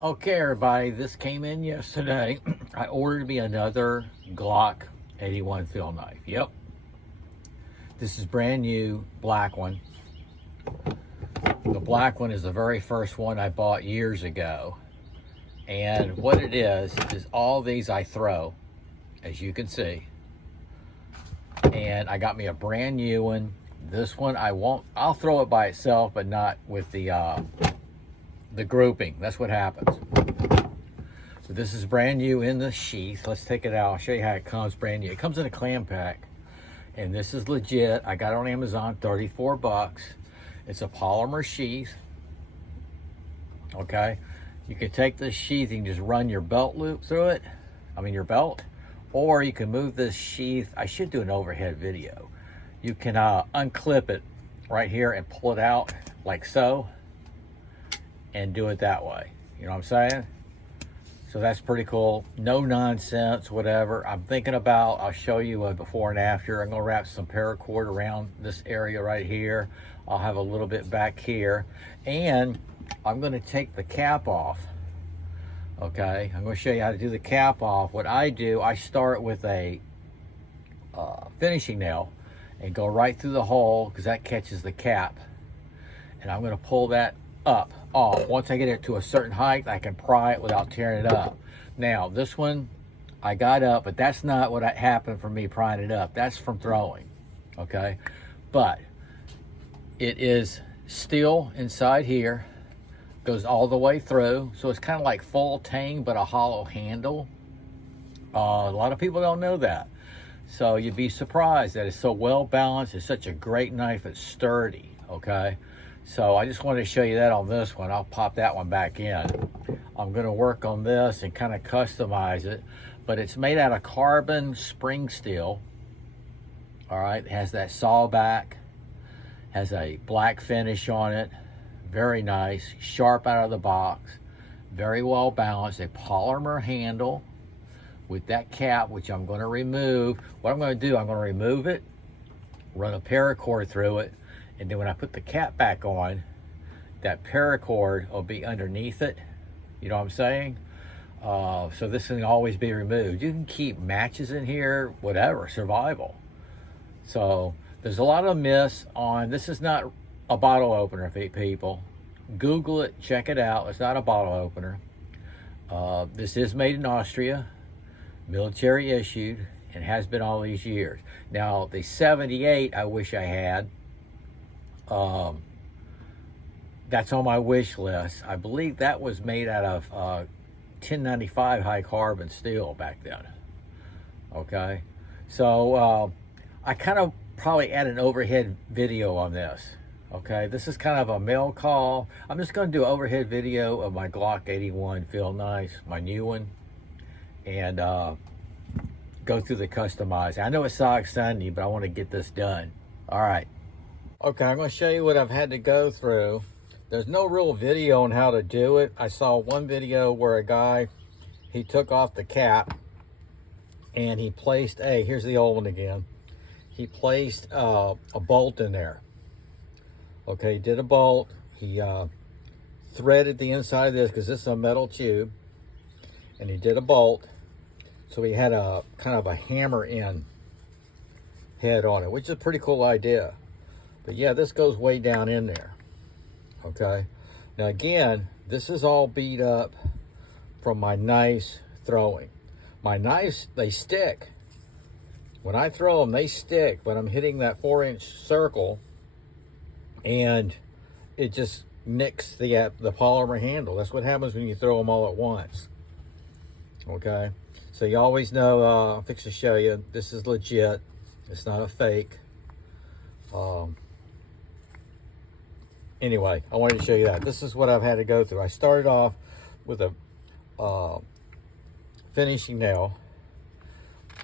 Okay, everybody, this came in yesterday. I ordered me another Glock 81 field knife. Yep. This is brand new, black one. The black one is the very first one I bought years ago. And what it is all these I throw, as you can see. And I got me a brand new one. This one I'll throw it by itself, but not with the grouping. That's what happens. So this is brand new in the sheath. Let's take it out. I'll show you how it comes brand new. It comes in a clam pack, and this is legit. I got it on Amazon, 34 bucks. It's a polymer sheath. Okay, you can take this sheath and just run your belt loop through it. Your belt, or you can move this sheath. I should do an overhead video. You can unclip it right here and pull it out like so, and do it that way. You know what I'm saying? So that's pretty cool. No nonsense, whatever. I'm thinking about, I'll show you a before and after. I'm gonna wrap some paracord around this area right here. I'll have a little bit back here. And I'm gonna take the cap off. Okay, I'm gonna show you how to do the cap off. What I do, I start with a finishing nail and go right through the hole, because that catches the cap. And I'm gonna pull that off. Once I get it to a certain height, I can pry it without tearing it up. Now, this one I got up, but that's not what happened for me prying it up. That's from throwing, okay? But it is still inside here, goes all the way through. So it's kind of like full tang, but a hollow handle. A lot of people don't know that. So you'd be surprised that it's so well balanced. It's such a great knife. It's sturdy, okay? So I just wanted to show you that on this one. I'll pop that one back in. I'm gonna work on this and kind of customize it, but it's made out of carbon spring steel. All right, it has that saw back, has a black finish on it. Very nice, sharp out of the box, very well balanced. A polymer handle with that cap, which I'm gonna remove. What I'm gonna do, I'm gonna remove it, run a paracord through it, and then when I put the cap back on, that paracord will be underneath it. You know what I'm saying? So this can always be removed. You can keep matches in here, whatever, survival. So there's a lot of myths on, this is not a bottle opener, people. Google it, check it out. It's not a bottle opener. This is made in Austria, military issued, and has been all these years. Now, the 78, I wish I had. That's on my wish list. I believe that was made out of 1095 high carbon steel back then. Okay, so I kind of probably add an overhead video on this. Okay, this is kind of a mail call. I'm just going to do an overhead video of my Glock 81 field knife, my new one, and go through the customize. I know it's Sock Sunday, but I want to get this done. All right. Okay, I'm going to show you what I've had to go through. There's no real video on how to do it. I saw one video where a guy, he took off the cap and he placed here's the old one again. He placed a bolt in there. Okay, he did a bolt. He threaded the inside of this, because this is a metal tube, and he did a bolt. So he had a kind of a hammer in head on it, which is a pretty cool idea. But yeah, this goes way down in there. Okay, now again, this is all beat up from my knives throwing. My knives, they stick. When I throw them, they stick, but I'm hitting that 4-inch circle, and it just nicks the polymer handle. That's what happens when you throw them all at once. Okay, so you always know, I'll fix to show you, this is legit. It's not a fake. Anyway, I wanted to show you that. This is what I've had to go through. I started off with a finishing nail,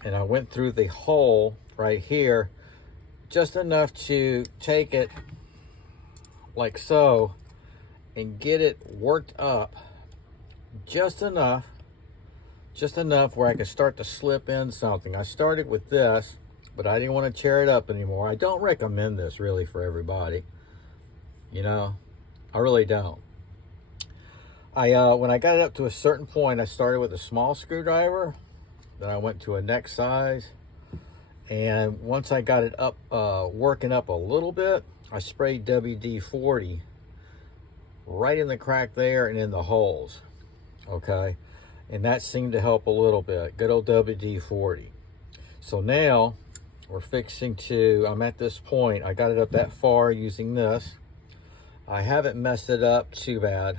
and I went through the hole right here, just enough to take it like so and get it worked up just enough where I could start to slip in something. I started with this, but I didn't want to tear it up anymore. I don't recommend this really for everybody. You know, I really don't. When I got it up to a certain point, I started with a small screwdriver, then I went to a neck size, and once I got it up, working up a little bit, I sprayed WD-40 right in the crack there and in the holes, okay? And that seemed to help a little bit. Good old WD-40. So now we're fixing to, I'm at this point, I got it up that far using this. I haven't messed it up too bad.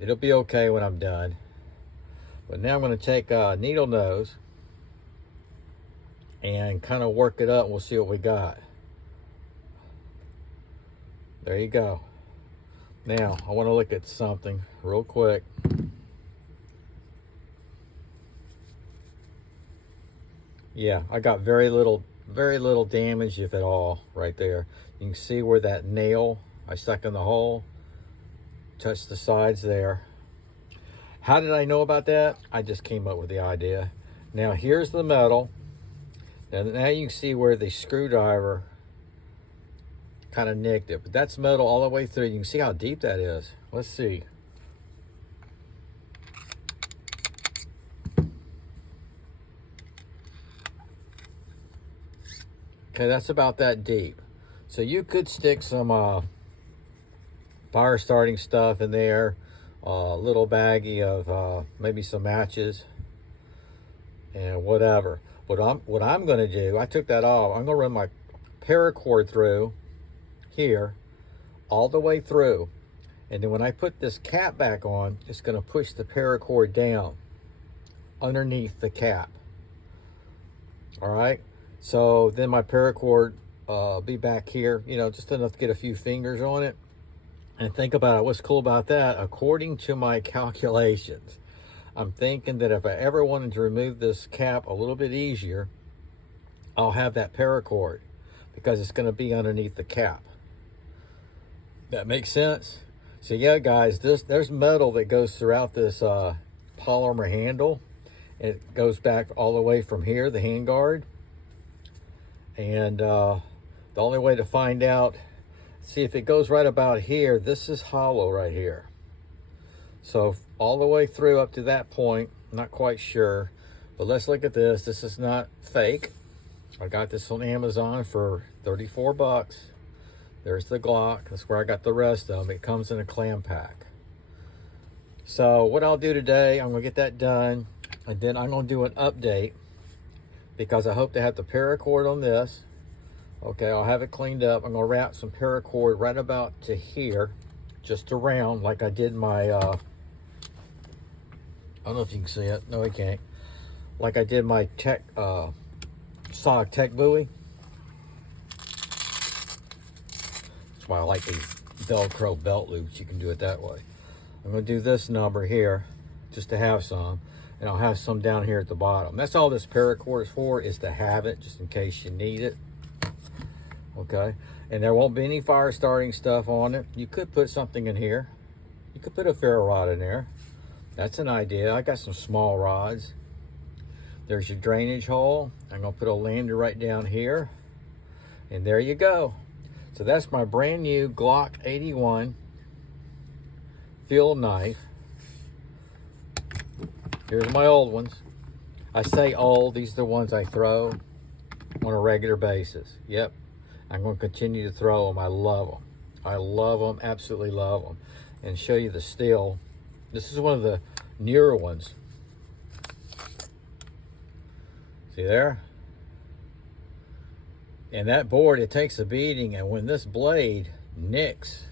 It'll be okay when I'm done. But now I'm going to take a needle nose and kind of work it up, and we'll see what we got. There you go. Now I want to look at something real quick. Yeah, I got very little damage, if at all, right there. You can see where that nail I stuck in the hole touched the sides there. How did I know about that? I just came up with the idea. Now here's the metal. And now you can see where the screwdriver kind of nicked it. But that's metal all the way through. You can see how deep that is. Let's see. Okay, that's about that deep. So you could stick some fire starting stuff in there, a little baggie of maybe some matches and whatever. What I'm going to do, I took that off. I'm going to run my paracord through here, all the way through, and then when I put this cap back on, it's going to push the paracord down underneath the cap. All right. So then my paracord be back here, you know, just enough to get a few fingers on it. And think about it, what's cool about that, according to my calculations, I'm thinking that if I ever wanted to remove this cap a little bit easier, I'll have that paracord because it's going to be underneath the cap. That makes sense? So yeah, guys, there's metal that goes throughout this polymer handle. It goes back all the way from here, the handguard. And the only way to find out, see if it goes right about here, this is hollow right here. So all the way through up to that point, not quite sure, but let's look at this. This is not fake. I got this on Amazon for 34 bucks. There's the Glock. That's where I got the rest of them. It comes in a clam pack. So what I'll do today, I'm gonna get that done, and then I'm gonna do an update because I hope to have the paracord on this. Okay, I'll have it cleaned up. I'm gonna wrap some paracord right about to here, just around, like I did my, I don't know if you can see it. No, you can't. Like I did my tech, SOG tech buoy. That's why I like these Velcro belt loops. You can do it that way. I'm gonna do this number here, just to have some, and I'll have some down here at the bottom. That's all this paracord is for, is to have it, just in case you need it. Okay, and there won't be any fire starting stuff on it. You could put something in here. You could put a ferro rod in there. That's an idea. I got some small rods. There's your drainage hole. I'm gonna put a lander right down here, and there you go. So that's my brand new Glock 81 field knife. Here's my old ones. I say old, these are the ones I throw on a regular basis. Yep, I'm going to continue to throw them. I love them. I love them, absolutely love them. And show you the steel. This is one of the newer ones. See there? And that board, it takes a beating, and when this blade nicks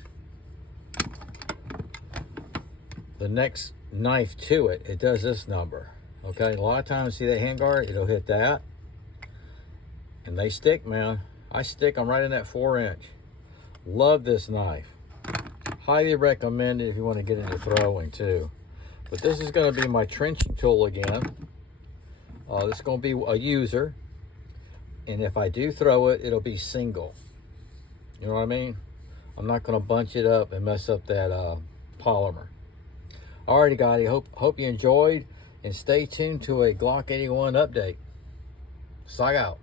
the next knife to it, it does this number. Okay, a lot of times, see that handguard, it'll hit that, and they stick, man. I stick them right in that 4-inch. Love this knife. Highly recommend it if you want to get into throwing too. But this is going to be my trenching tool again. This is going to be a user, and if I do throw it, it'll be single. You know what I mean? I'm not going to bunch it up and mess up that polymer. Alrighty, guys, hope you enjoyed, and stay tuned to a Glock 81 update. Sog out.